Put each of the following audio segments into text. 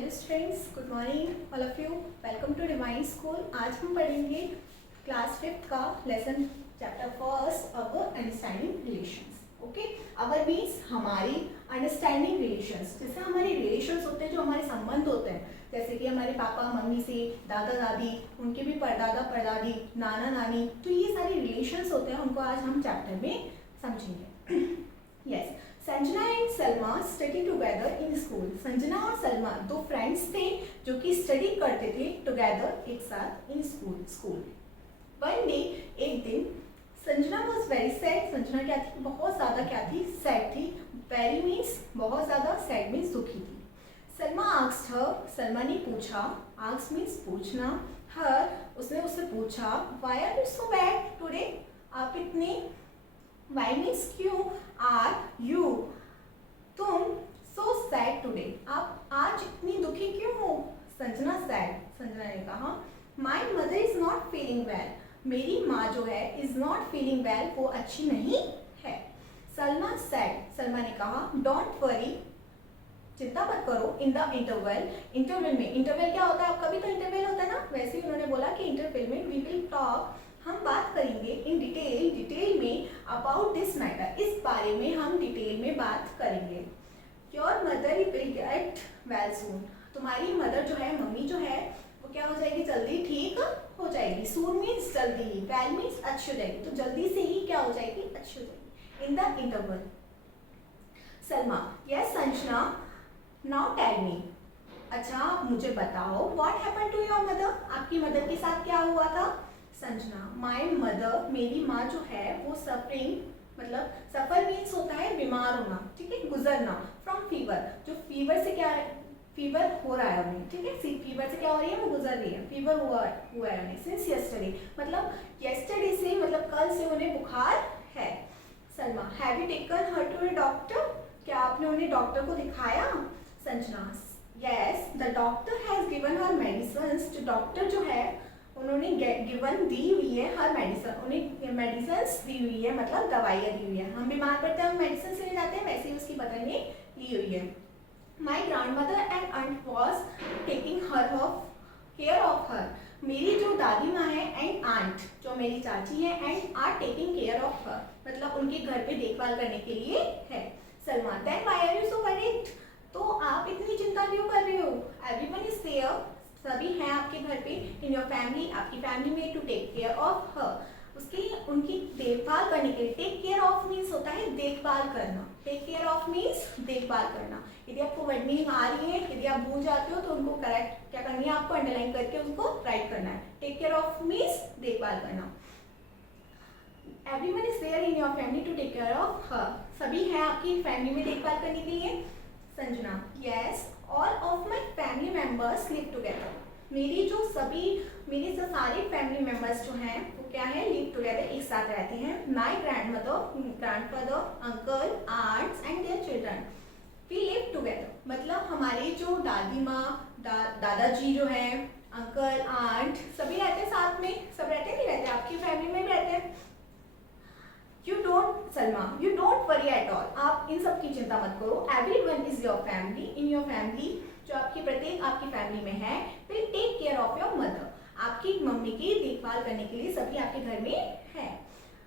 Hello students, good morning all of you. Welcome to divine school. आज हम पढ़ेंगे class 5th का lesson chapter first, our understanding relations. Okay, our means हमारी, understanding relations जैसे हमारे relations होते हैं, जो हमारे संबंध होते हैं, जैसे कि हमारे पापा मम्मी से, दादा दादी, उनके भी परदादा परदादी, नाना नानी, तो ये सारे रिलेशंस होते हैं, उनको आज हम चैप्टर में समझेंगे। Yes, Sanjana and Salma study together in school. Sanjana और सलमा दो फ्रेंड्स थे जो कि स्टडी करते थे टुगेदर, एक साथ, इन स्कूल। वन डे, एक दिन, Sanjana was very sad. Sanjana क्या थी? बहुत ज़्यादा क्या थी? सैड थी। वेरी मीन्स बहुत ज़्यादा, सैड मीन्स दुखी थी। सलमा आस्क्ड हर, सलमा ने पूछा, आस्क मीन्स पूछना, हर, उसने उससे पूछा, why are you so bad today? आप इतने, वाई मीन्स क्यों, आर यू, तुम, सो सैड टुडे, आप आज इतनी दुखी क्यों हो? संजना सैड, संजना ने कहा, my mother is not feeling well, मेरी माँ जो है इज नॉट फीलिंग वेल, वो अच्छी नहीं है। सलमा सैड, सलमा ने कहा, डोंट वरी, चिंता मत करो, इन द इंटरवल, इंटरवल में, इंटरवल क्या होता है आपका भी तो इंटरवल होता है ना, वैसे ही उन्होंने बोला कि इंटरवल में वी विल टॉक, हम बात करेंगे, इन डिटेल, डिटेल में, अबाउट दिस मैटर, इस बारे में हम डिटेल में बात करेंगे। Your mother will get well soon, तुम्हारी मदर जो है, मम्मी जो है, वो क्या हो जाएगी? जल्दी ठीक हो जाएगी। सून मीन्स जल्दी ही, वेल मीन्स अच्छी हो जाएगी, तो जल्दी से ही क्या हो जाएगी? अच्छी हो जाएगी। In the interval. Salma, yes Sanjana, now tell me, अच्छा मुझे बताओ, what happened to your mother, आपकी मदर के साथ क्या हुआ था? संजना, माई मदर, मेरी माँ जो है वो सफरिंग, मतलब सफर मीन्स होता है बीमार होना, ठीक है, गुजरना, फ्रॉम फीवर, जो फीवर से क्या है, फीवर हो रहा है उन्हें, ठीक है, फीवर से क्या हो रही है, वो गुजर रही है, फीवर हुआ है उन्हें सिंस यस्टरडे, मतलब यस्टरडे से, मतलब कल से उन्हें बुखार है। Salma, have you taken her to a doctor, क्या आपने उन्हें डॉक्टर को दिखाया? Sanjana, yes the doctor has given her medicines, जो डॉक्टर जो है उन्होंने गिवन दी हुई है, हर मेडिसिन, उन्हें मेडिसिन दी हुई है, मतलब दवाइयाँ दी हुई है, हम बीमार पड़ते हैं हम मेडिसिन लेने जाते हैं, वैसे ही उसकी मदर ने ली हुई है। My grandmother and aunt was taking her of care of her, मेरी जो दादी माँ है एंड आंट, जो मेरी चाची है, and are taking care of her, मतलब उनके घर पे देखभाल करने के लिए है। Salma, then why are you so worried, तो आप इतनी चिंता क्यों कर रहे हो? एवरीवन इज देयर, सभी हैं आपके घर पे, इन योर फैमिली, आपकी फैमिली में, to take care of her, उसकी, उनकी देखभाल करने के लिए। टेक केयर ऑफ मीन्स होता है देखभाल करना, टेक केयर ऑफ मीन्स देखभाल करना। यदि आपको वर्ड मीनिंग आ रही है, यदि आप भूल जाते हो तो उनको करेक्ट क्या करनी है, आपको अंडरलाइन करके उनको राइट करना है। टेक केयर ऑफ मीन्स देखभाल करना। Everyone is there in your family to take care of her, सभी हैं आपकी फैमिली में देखभाल करने के लिए। Sanjana, yes all of my family members live together, मेरी जो सभी, मेरे जो सारे फैमिली मेम्बर्स जो हैं वो क्या है, लिव टुगेदर, एक साथ रहते हैं। My grandmother, grandfather, uncle, aunts and their children, we live together, मतलब हमारी जो दादी माँ, दादाजी जो हैं, अंकल, आंट, सभी रहते हैं साथ में, सब रहते हैं, नहीं रहते, आपकी फैमिली में भी रहते हैं। You don't, Salma, you don't worry at all, आप इन सब की चिंता मत करो। Everyone is your family, in your family, जो आपकी प्रत्येक आपकी फैमिली में है, will take care of your mother, आपकी मम्मी की देखभाल करने के लिए सभी आपके घर में है।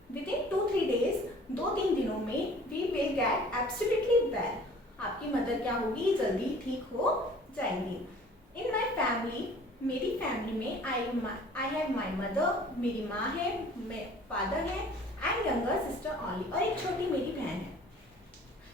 Within 2-3 days, 2-3 दिनों में, we will get absolutely well, आपकी मदर क्या होगी, जल्दी ठीक हो जाएंगी। In my family, मेरी फैमिली में, I have my mother, मेरी माँ है, मेरे फादर है, एंड यंगर सिस्टर ओनली, और एक छोटी मेरी बहन है।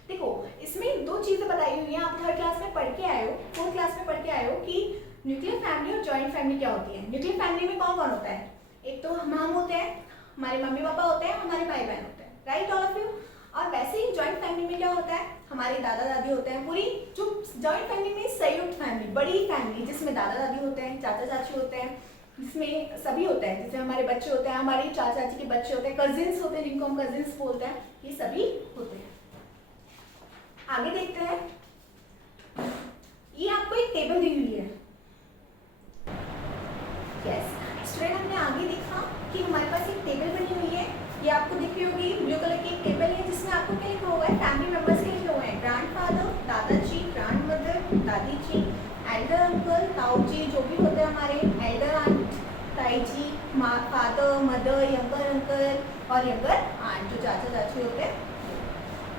देखो इसमें दो चीजें बताई हुई हैं, आप 3rd क्लास में पढ़ के आए हो, 4th क्लास में पढ़ के आए हो कि न्यूक्लियर फैमिली और जॉइंट फैमिली क्या होती है। न्यूक्लियर फैमिली में कौन कौन होता है? एक तो हम होते हैं, हमारे मम्मी पापा होते हैं, हमारे भाई बहन होते हैं, राइट ऑल ऑफ यू। और वैसे ही जॉइंट फैमिली में क्या होता है, हमारे दादा दादी होते हैं, पूरी जो जॉइंट फैमिली में संयुक्त फैमिली, बड़ी फैमिली, जिसमें दादा दादी होते हैं, चाचा चाची होते हैं, जिसमें सभी होते हैं, जैसे हमारे बच्चे होते हैं, हमारे चाचा चाची के बच्चे होते हैं, कजिन्स होते हैं, जिनको हम कजिन्स बोलते हैं, ये सभी होते हैं। आगे देखते हैं, ये आपको एक टेबल दी हुई है। यस स्टूडेंट, हमने आगे देखा कि हमारे पास एक टेबल बनी हुई है, ये आपको दिख रही होगी, ब्लू कलर की एक टेबल है, जिसमें आपको क्या लिखा हुआ है, फैमिली मेंबर्स के लिखे हुए हैं, ग्रैंडफादर, दादाजी, ग्रैंडमदर, दादी जी, एल्डर अंकल, ताऊ जी जो भी होते हैं हमारे, एल्डर आंट, ताई जी, फादर, मदर, यंगर अंकल और यंगर आंट जो चाचा चाची होते हैं।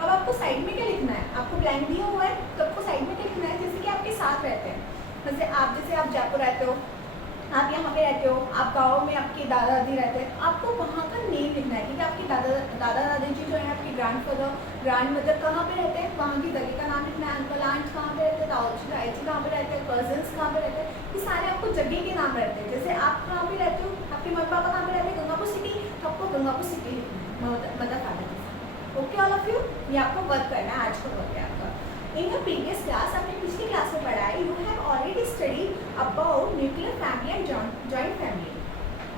अब आपको साइड में क्या लिखना है, आपको ब्लैंक दिया हुआ है तो आपको साइड में क्या लिखना है, जैसे कि आपके साथ रहते हैं, जैसे आप जयपुर रहते हो, आप यहाँ पे रहते हो, आप गाँव में आपके दादा दादी रहते हैं, तो आपको वहाँ का नेम लिखना है, क्योंकि आपके दादा दादी जी जो है, आपके ग्रैंडफादर ग्रैंड मदर कहाँ पे रहते हैं, वहाँ की जगह का नाम लिखना है, अंकल आंट कहाँ पे रहते हैं, ताऊ जी ताई जी कहाँ पे रहते हैं, कजन्स कहाँ पे रहते हैं, ये सारे आपको जगह के नाम रहते हैं। जैसे आप कहाँ पे रहते हो, आपके मम्मी पापा कहाँ पे रहते हैं, गंगापुर सिटी, तो आपको गंगापुर सिटी लिखना है मदर फादर के साथ। ओके ऑल ऑफ यू, ये आपको वर्क करना है, आज का वर्क है आपका। In your previous class, आपने पिछली क्लास में पढ़ा है, you have already studied about nuclear family and joint family।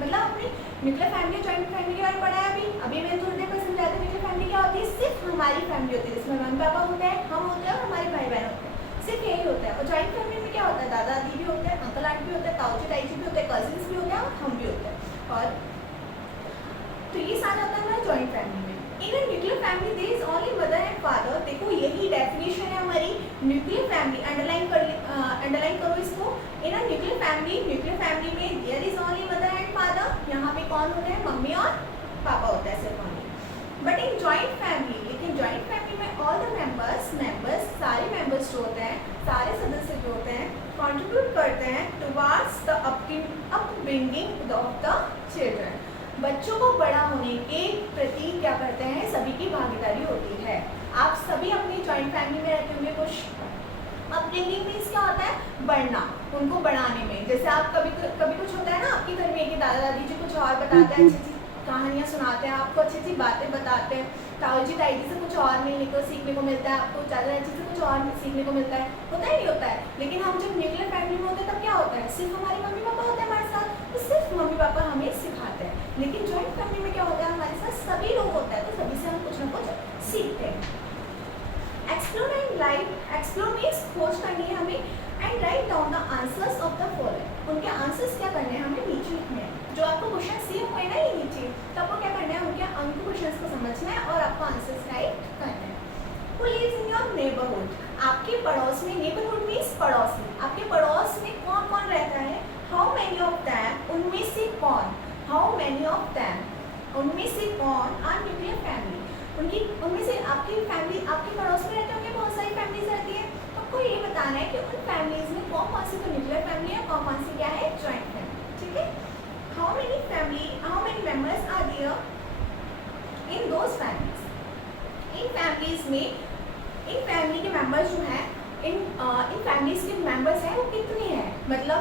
मतलब आपने न्यूक्लियर फैमिली और जॉइंट फैमिली के बारे में पढ़ा है अभी मैंने थोड़ी देर पहले समझाया था। न्यूक्लियर फैमिली क्या होती है, सिर्फ हमारी फैमिली होती है, जिसमें मम्मी पापा होते हैं, हम होते हैं और हमारे भाई बहन होते हैं, सिर्फ यही होता है। और जॉइंट फैमिली में क्या होता है, दादा दादी भी होते हैं, अंकल आंटी भी होते हैं, ताऊ जी ताई जी भी होते हैं, कजिन्स भी होते हैं और हम भी होते हैं। और तो ये सारा होता है हमारे जॉइंट फैमिली में। In a nuclear family there is only mother and father. देखो यही डेफिनेशन है हमारी न्यूक्लियर फैमिली, अंडरलाइन करो इसको। इन अ न्यूक्लियर फैमिली में there is only mother and father, यहाँ पे कौन होते हैं, मम्मी और पापा होता है सिर्फ only. But in joint family, लेकिन जॉइंट फैमिली में ऑल द मेंबर्स सारे मेंबर्स जो होते हैं, सारे सदस्य जो होते हैं, कंट्रीब्यूट करते हैं towards the upbringing of the children. बच्चों को बड़ा होने के प्रति क्या करते हैं, सभी की भागीदारी होती है। आप सभी अपनी जॉइंट फैमिली में रहते होंगे, कुछ अपब्रिंगिंग मीन्स क्या होता है, बढ़ना, उनको बढ़ाने में। जैसे आप कभी कुछ होता है ना आपके घर में कि दादा दादी जी कुछ और बताते हैं, अच्छी कहानियाँ सुनाते हैं, आपको अच्छी अच्छी बातें बताते हैं, ताऊ जी ताई जी से कुछ और मिलने को सीखने को मिलता है, आपको चाचा चाची से कुछ और सीखने को मिलता है, होता ही नहीं होता है। लेकिन हम जब न्यूक्लियर फैमिली में होते हैं तब क्या होता है, सिर्फ हमारे मम्मी पापा होते हैं हमारे साथ, तो सिर्फ मम्मी पापा हमें सिखाते हैं। लेकिन जॉइंट फैमिली में क्या होता है, हमारे साथ सभी लोग होते हैं, तो सभी से हम कुछ ना कुछ सीखते हैं। एक्सप्लोर मीन्स खोज करनी है हमें, and write down the answers of the following. उनके आंसर्स क्या करने हैं, हमें नीचे लिखने हैं। जो आपको क्वेश्चन सेम हुए ना ये नीचे, तो आपको क्या करना है, उनके क्वेश्चंस को समझना है और आपको आंसर्स राइट करना है। Who lives in your neighborhood? आपके पड़ोस में, नेबरहुड मीन्स पड़ोसी, आपके पड़ोस में कौन कौन रहता है, हाउ मेनी ऑफ दैम, उनमें से कौन, हाउ मेनी ऑफ दैम, उनमें से कौन आर न्यूक्लियर फैमिली, उनमें से आपकी फैमिली, आपके पड़ोस में रहते होंगे, बहुत सारी फैमिलीज रहती है, तो आपको ये बताना है कि उन फैमिलीज में कौन सी तो न्यूक्लियर फैमिली है, कौन सी क्या है, जॉइंट फैमिली। ठीक है, how many members are there in those families. In families में, इन फैमिली के मेंबर्स जो हैं, इन फैमिलीज के मेंबर्स हैं वो कितने हैं, मतलब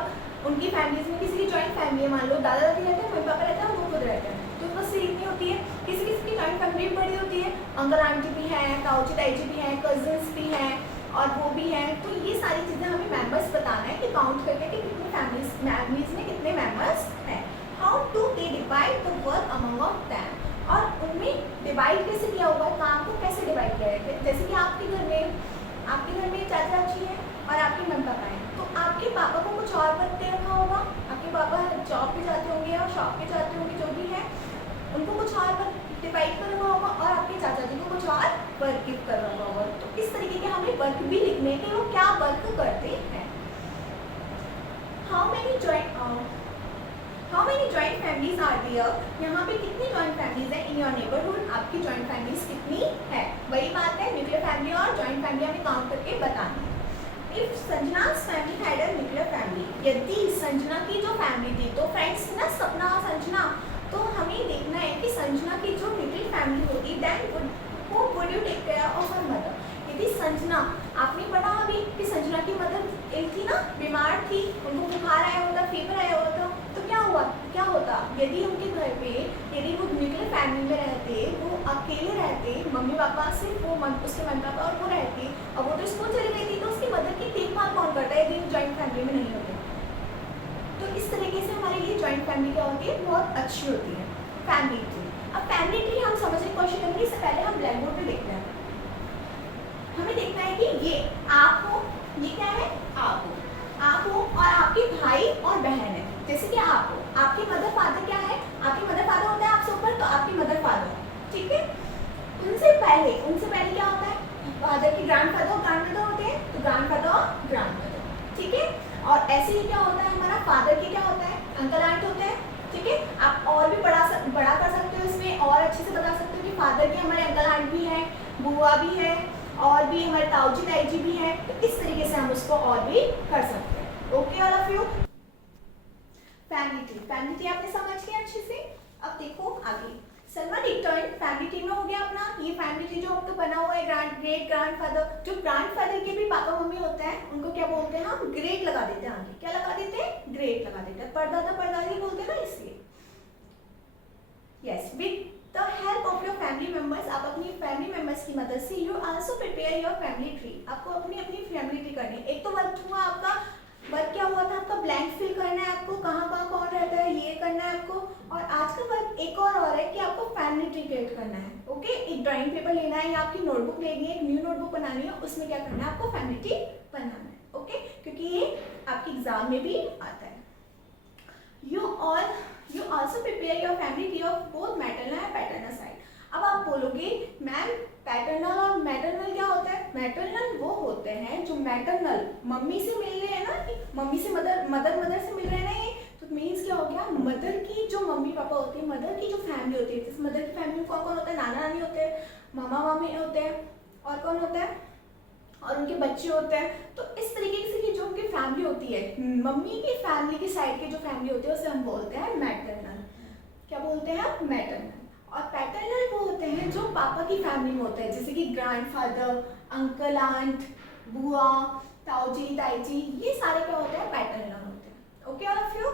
उनकी फैमिलीज में किसी की जॉइंट फैमिली है, मान लो दादा दादी रहते हैं, मम्मी पापा रहते हैं, वो खुद रहते हैं, तो बस इतनी होती है। किसी किसी की जॉइंट फैमिली भी बड़ी होती है, अंकल आंटी भी हैं, ताऊ जी ताई जी भी हैं, कजिन्स भी हैं और वो भी हैं। तो ये सारी चीज़ें हमें मेंबर्स बताना है कि काउंट करके कि कितने फैमिलीज में कितने मेंबर्स हैं। How to they divide the work among of them, और उनमें डिवाइड कैसे किया हुआ है, काम को कैसे डिवाइड किया है। जैसे कि आपके घर में चाचा चाची है और आपके मम्मी पापा हैं, तो आपके पापा को कुछ और वर्क दे रखा होगा, आपके पापा जॉब पे जाते होंगे और शॉप पे जाते होंगे, जो भी है उनको कुछ और वर्क डिवाइड कर रहा होगा और आपके चाचा जी को कुछ और वर्क गिफ्ट कर रहा होगा। तो इस तरीके के हमें वर्क भी लिखने के वो क्या वर्क करते हैं। How many joint families are there, यहाँ पे कितनी जॉइंट फैमिलीज हैं इन योर नेबरहुड, आपकी जॉइंट फैमिलीज कितनी है। वही बात है, न्यूक्लियर फैमिली और जॉइंट फैमिली हमें काउंट करके बतानी है। If Sanjana's family had a nuclear family, यदि संजना की जो फैमिली थी, तो फ्रेंड्स ना सपना और संजना, तो हमें देखना है कि संजना की जो न्यूक्लियर फैमिली होगी, then who would you take care of her mother। यदि संजना, आपने पढ़ा अभी कि संजना की मदर एक थी ना, बीमार थी, उनको बुखार आया होता, फीवर आया होता, तो क्या होता यदि उनके घर पे, यदि वो न्यूक्लियर फैमिली में रहते, वो अकेले रहते, मम्मी पापा सिर्फ वो उसके मम्मी पापा और वो रहती, और वो तो स्कूल चली गई थी, तो उसकी मदर की देखभाल कौन करता है यदि जॉइंट फैमिली में नहीं होते। तो इस तरीके से हमारे लिए जॉइंट फैमिली क्या होती है, बहुत अच्छी होती है। फैमिली ट्री, अब फैमिली ट्री हम समझने की कोशिश करेंगे, इससे पहले हम ब्लैक बोर्ड पे देखते हैं। हमें देखना है कि ये आप हो, ये क्या है, आप हो और आपके भाई और बहन है। जैसे कि आप हो, आपके मदर फादर क्या है, आपके मदर फादर होता है आपसे ऊपर, तो आपकी मदर फादर, ठीक है। उनसे पहले क्या होता है, फादर की ग्रैंडफादर और ग्रैंडमदर होते हैं, तो ग्रैंडफादर और ग्रैंडमदर, ठीक है। और ऐसे ही क्या होता है, हमारा फादर के क्या होता है, अंकल आंट होते हैं, ठीक है। आप और भी बड़ा कर सकते हो, इसमें और अच्छे से बता सकते हो कि फादर के हमारे अंकल आंट भी हैं, बुआ भी है, और भी हमारे ताऊजी ताई जी भी हैं। तो इस तरीके से हम उसको और भी कर सकते हैं। Okay all of you. Family tree आपने समझ लिया अच्छे से। अब देखो आगे, सलमा रिटर्न फैमिली ट्री में हो गया अपना। ये फैमिली ट्री जो आपका बना हुआ है, ग्रेट ग्रैंडफादर, जो ग्रैंडफादर के भी पापा मम्मी होते हैं उनको क्या बोलते हैं हम, ग्रेट लगा देते हैं आगे। क्या लगा देते हैं, ग्रेट लगा देते हैं। परदादा परदादी बोलते हैं ना, इसलिए। Yes, with the help of your family members, आप अपनी फैमिली मेंबर्स की मदद से you also prepare your family tree. आपको अपनी फैमिली ट्री करनी है। एक तो वर्क हुआ आपका, वर्क क्या हुआ था आपका, ब्लैंक फिल करना है आपको, कहाँ कहाँ कौन रहता है ये करना है आपको। और आज का वर्क एक और है कि आपको फैमिली ट्री क्रिएट करना है। ओके, एक ड्राइंग पेपर लेना है या आपकी नोटबुक लेनी है, एक न्यू नोटबुक बनानी है, उसमें क्या करना है आपको, फैमिली ट्री बनाना है। ओके, क्योंकि ये आपके एग्जाम में भी आता है। You also prepare your family tree of both maternal and paternal side. अब आप बोलोगे मैम पैटर्नल और मैटरनल क्या होता है? मैटरनल वो होते हैं जो मैटरनल मम्मी से मिल रहे हैं ना, मम्मी से मदर से मिल रहे हैं ना, ये तो मीन्स क्या हो गया, मदर की जो मम्मी पापा होते हैं, मदर की जो फैमिली होती है, जैसे मदर की फैमिली में कौन कौन होता है, नाना नानी होते हैं, मामा मामी होते हैं, और कौन होता है, और उनके बच्चे होते हैं। तो इस तरीके से की जो उनकी फैमिली होती है, मम्मी की फैमिली की साइड की जो फैमिली होती है उसे हम बोलते हैं मैटरनल। क्या बोलते हैं हम, मैटरनल। और पैटर्नल वो होते हैं जो पापा की फैमिली में होते हैं, जैसे कि ग्रैंडफादर, अंकल आंट, बुआ, ताऊजी ताईजी, ये सारे क्या होते हैं, पैटर्नल होते हैं। Okay all of you.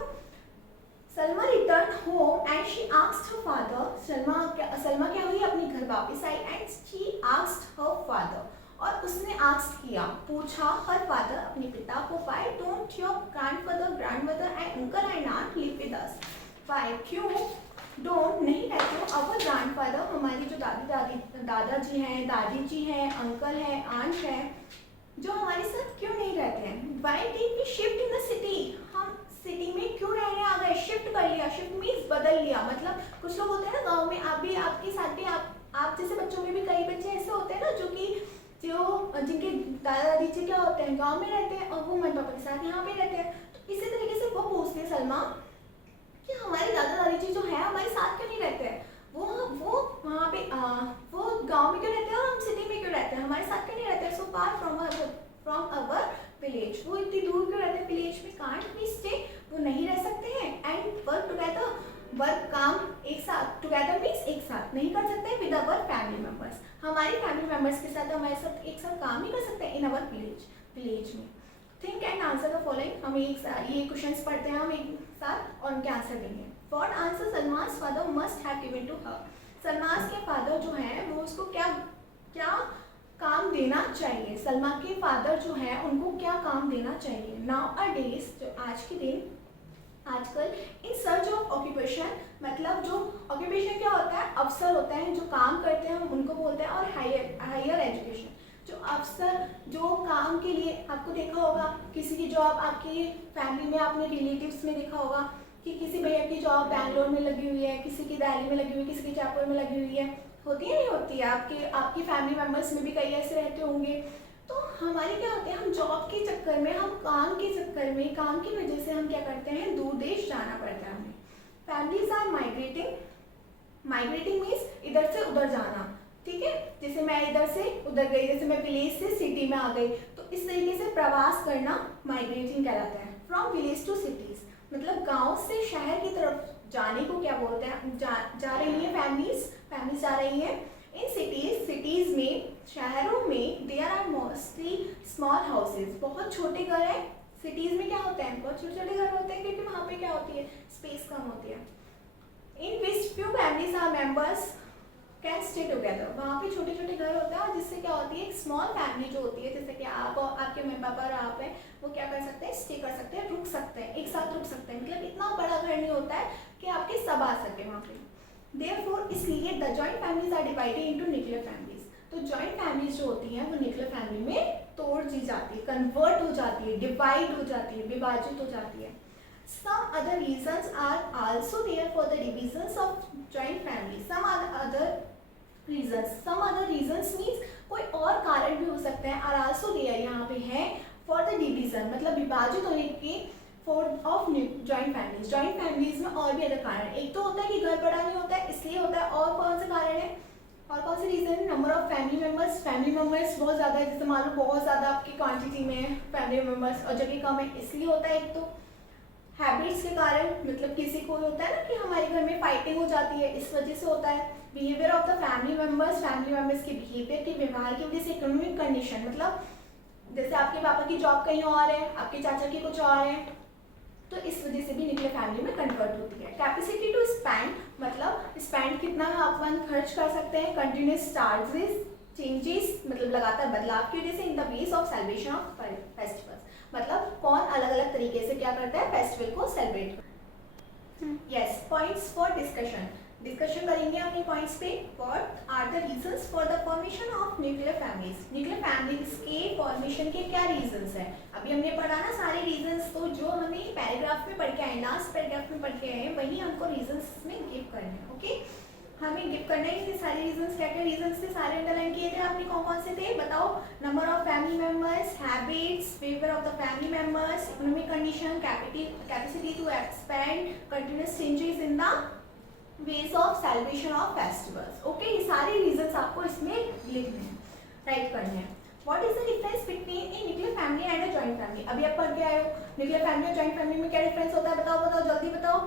Salma return home and she asked her father. Salma क्या हुई, अपने घर वापस आई and she asked her father, और उसने आस्क किया, पूछा, हर फादर, अपने पिता को, why don't your grandfather, grandmother and uncle and aunt live with us. Why, क्यों डोंट नहीं रहते हो अवर ग्रैंडफादर, हमारी जो दादाजी हैं, दादी जी हैं, अंकल हैं, आंट हैं, जो हमारे साथ क्यों नहीं रहते हैं। Why did we shift in the city, हम सिटी में क्यों रहने आ गए, शिफ्ट कर लिया। शिफ्ट मीन्स बदल लिया, मतलब कुछ लोग होते हैं ना गाँव में, आप भी, आपके साथ भी, आप जैसे बच्चों में भी कई बच्चे ऐसे होते हैं ना जिनके दादा दादी जी क्या होते हैं, गाँव में रहते हैं और वो मम्मी पापा के साथ यहाँ पे रहते हैं। तो इसी तरीके से वो पूछती है सलमा कि हमारे दादा दादी जी जो है हमारे साथ क्यों नहीं रहते हैं, वो वहाँ पे वो गांव में क्यों रहते हैं और हम सिटी में क्यों रहते हैं, हमारे साथ क्यों नहीं रहते हैं, सो फार फ्रॉम अवर विलेज, वो इतनी दूर क्यों रहते हैं विलेज में, कांट वी स्टे, वो नहीं रह सकते हैं, एंड वर्क टुगेदर, वर्क काम एक साथ, टुगेदर मीन्स एक साथ नहीं कर सकते विद अवर फैमिली मेम्बर्स, हमारी फैमिली मेम्बर्स के साथ हमारे साथ एक साथ काम नहीं कर सकते इन अवर विलेज में। Think and answer the following, हम एक साथ ये क्वेश्चंस पढ़ते हैं हम एक साथ और उनके आंसर देंगे। What answer Salma's father must have given to her, Salma's के फादर जो हैं वो उसको क्या क्या काम देना चाहिए, सलमा के फादर जो हैं उनको क्या काम देना चाहिए। नाउ अ डेज, जो आज के दिन, आजकल, इन सर्च ऑफ ऑक्यूपेशन, मतलब जो ऑक्यूपेशन क्या होता है, अफसर होते हैं जो काम करते हैं हम उनको बोलते हैं, और हायर एजुकेशन, जो अफसर जो काम के लिए, आपको देखा होगा किसी की जॉब आपकी फैमिली में, आपने रिलेटिव्स में देखा होगा कि किसी भैया की जॉब बैंगलोर में लगी हुई है, किसी की दिल्ली में लगी हुई है, किसी की जयपुर में लगी हुई है, होती है नहीं होती है, आपकी फैमिली मेम्बर्स में भी कई ऐसे रहते होंगे। तो हमारे क्या होते हैं, हम जॉब के चक्कर में, हम काम के चक्कर में, काम की वजह से हम क्या करते हैं, दूर देश जाना पड़ता है हमें। फैमिलीज आर माइग्रेटिंग मीन्स इधर से उधर जाना, ठीक है, जैसे मैं इधर से उधर गई, जैसे मैं विलेज से सिटी में आ गई, तो इस तरीके से प्रवास करना माइग्रेटिंग कहलाता है। फ्रॉम विलेज टू सिटीज, मतलब गांव से शहर की तरफ जाने को क्या बोलते हैं, जा रही है फैमिलीज जा रही है। इन सिटीज में, शहरों में, there are mostly small houses, बहुत छोटे घर हैं। सिटीज में क्या होते हैं, बहुत छोटे छोटे घर होते हैं, क्योंकि वहाँ पे क्या होती है, स्पेस कम होती है। In which few families are members can stay together, वहाँ पे छोटे छोटे घर होते हैं, और जिससे क्या होती है, एक स्मॉल फैमिली जो होती है, जैसे कि आप और आपके मम्मी पापा और आप हैं, वो क्या कर सकते हैं, स्टे कर सकते हैं, रुक सकते हैं, एक साथ रुक सकते हैं, मतलब इतना बड़ा घर नहीं होता है कि आपके सब आ सके वहाँ पे। देयरफॉर, इसलिए the joint families are divided into nuclear families, तो जॉइंट फैमिलीज जो होती हैं वो न्यूक्लियर फैमिली में तोड़ दी जाती है, कन्वर्ट हो जाती है, डिवाइड हो जाती है, विभाजित हो जाती है। Some other reasons are also there for the divisions of joint family. Some other reasons means कोई और कारण भी हो सकते हैं, are also there यहाँ पे है for the division, रीजन मतलब विभाजित होने के for of joint families. Joint families में और भी अलग कारण, एक तो होता है कि घर बड़ा नहीं होता है इसलिए होता है, और कौन सा कारण है, और कौन से रीजन है, नंबर ऑफ फैमिली मेंबर्स बहुत ज़्यादा है, जैसे मान लो बहुत ज़्यादा आपकी क्वांटिटी में फैमिली मेंबर्स और जगह कम है इसलिए होता है। एक तो हैबिट्स के कारण, मतलब किसी को होता है ना कि हमारे घर में फाइटिंग हो जाती है, इस वजह से होता है। Behaviour of the family members के बिहेवियर के व्यवहार की वजह से। इकोनॉमिक कंडीशन मतलब जैसे आपके पापा की जॉब कहीं और है, आपके चाचा की कुछ और है, तो इस वजह से भी न्यूक्लियर फैमिली में कन्वर्ट होती है। कैपेसिटी टू स्पेंड मतलब स्पेंड कितना अपन खर्च कर सकते हैं। कंटिन्यूस चार्जेस चेंजेस मतलब लगातार बदलाव की वजह से। इन the ways of celebration of festivals मतलब कौन अलग अलग तरीके से क्या करता है फेस्टिवल को सेलिब्रेट करता है। यस, पॉइंट्स फॉर डिस्कशन करेंगे अपने पॉइंट्स पे। What are the reasons for the formation of nuclear families. Nuclear families के फॉर्मेशन के क्या रीजंस हैं। अभी हमने पढ़ा ना सारे रीजंस, तो जो हमें पैराग्राफ में पढ़ के आए, लास्ट पैराग्राफ में पढ़ के आए हैं, वही हमको रीजंस में गिव करने हैं। ओके, हमें गिव करना है कि सारे रीजंस क्या क्या रीजंस थे, सारे अंडरलाइन किए थे आपने, कौन कौन से थे बताओ। Number of family members, habits, behaviour of the family members, economic condition, capacity to expend, continuous changes in the ways of celebration of festivals. Okay, ये सारे रीजंस आपको इसमें लिखने हैं, राइट करने हैं। What is the difference between a nuclear family and a joint family. अभी आप पढ़ के आए हो न्यूक्लियर फैमिली और जॉइंट फैमिली में क्या डिफरेंस होता है, बताओ जल्दी बताओ।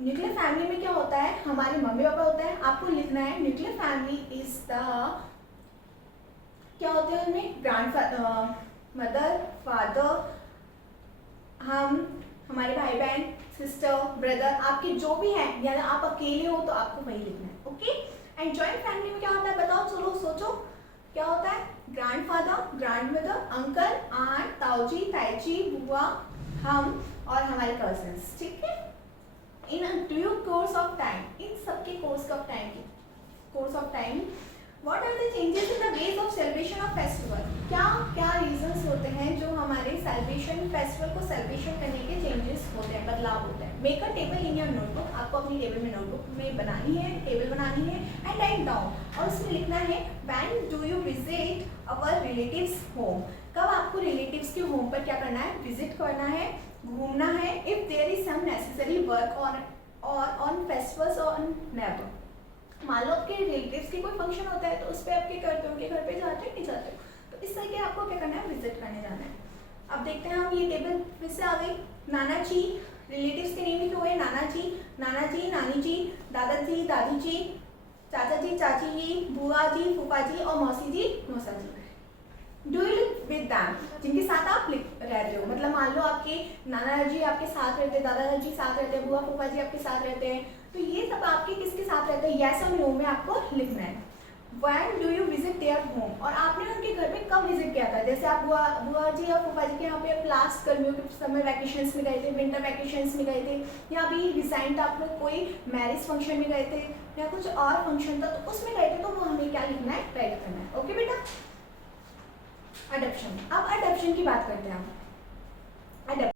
न्यूक्लियर फैमिली में क्या होता है, हमारे मम्मी पापा होते हैं, आपको लिखना है न्यूक्लियर फैमिली इज द क्या होते हैं उनमें, ग्रैंड मदर फादर, हम हमारे भाई बहन सिस्टर ब्रदर, आपके जो भी हैं, या आप अकेले हो तो आपको वही लिखना है। ओके, एंड जॉइंट फैमिली में क्या होता है बताओ, चलो सोचो क्या होता है। ग्रैंडफादर, ग्रैंडमदर, अंकल, आंट, ताऊजी, ताईजी, बुआ, हम और हमारे कजिन्स। ठीक है, in due course of time, इन सबके course of time what are the changes in the ways of celebration of festival. क्या क्या रीजंस होते हैं जो हमारे सेलिब्रेशन फेस्टिवल को सेलिब्रेशन करने के चेंजेस होते हैं, बदलाव होते हैं। Make a table in your notebook, आपको अपनी टेबल में नोटबुक में बनानी है, टेबल बनानी है, एंड राइट डाउन, और उसमें लिखना है when do you visit our relatives home, कब आपको रिलेटिव्स के होम पर क्या करना है, विजिट करना है, घूमना है। If there is some necessary work on festivals on neighbour, मान लो आपके रिलेटिव्स की कोई फंक्शन होता है तो उस पर आप क्या करते हो, उनके घर पे जाते हो नहीं जाते हो, तो इस तरह के आपको क्या करना है, विजिट करने जाना है। अब देखते हैं हम, ये टेबल फिर से आ गई। नाना जी, रिलेटिव्स के नेम लिखे हुए, नाना जी, नानी जी, दादाजी, दादी जी, चाचा जी, चाची जी, बुआ जी, फूफा जी और मौसी जी, मौसा जी। Do you live with them, जिनके साथ आप रहते हो, मतलब मान लो आपके नाना जी आपके साथ रहते हैं, दादाजी साथ रहते हैं, बुआ फूफा जी आपके साथ रहते हैं, तो ये सब आपके किसके साथ रहते हैं, यस और नो में आपको लिखना है। When do you visit their home, और आपने उनके घर पे कब विजिट किया था, जैसे आप बुआ जी और फूफा जी के यहाँ पे लास्ट गर्मियों के समर वैकेशंस में गए थे, विंटर वैकेशंस में गए थे, या अभी रिसेंट आप लोग कोई मैरिज फंक्शन में गए थे या कुछ और फंक्शन था तो उसमें गए थे, तो वो हमें क्या लिखना है, राइट करना है। ओके बेटा। अडॉप्शन, अब अडॉप्शन की बात करते हैं हम।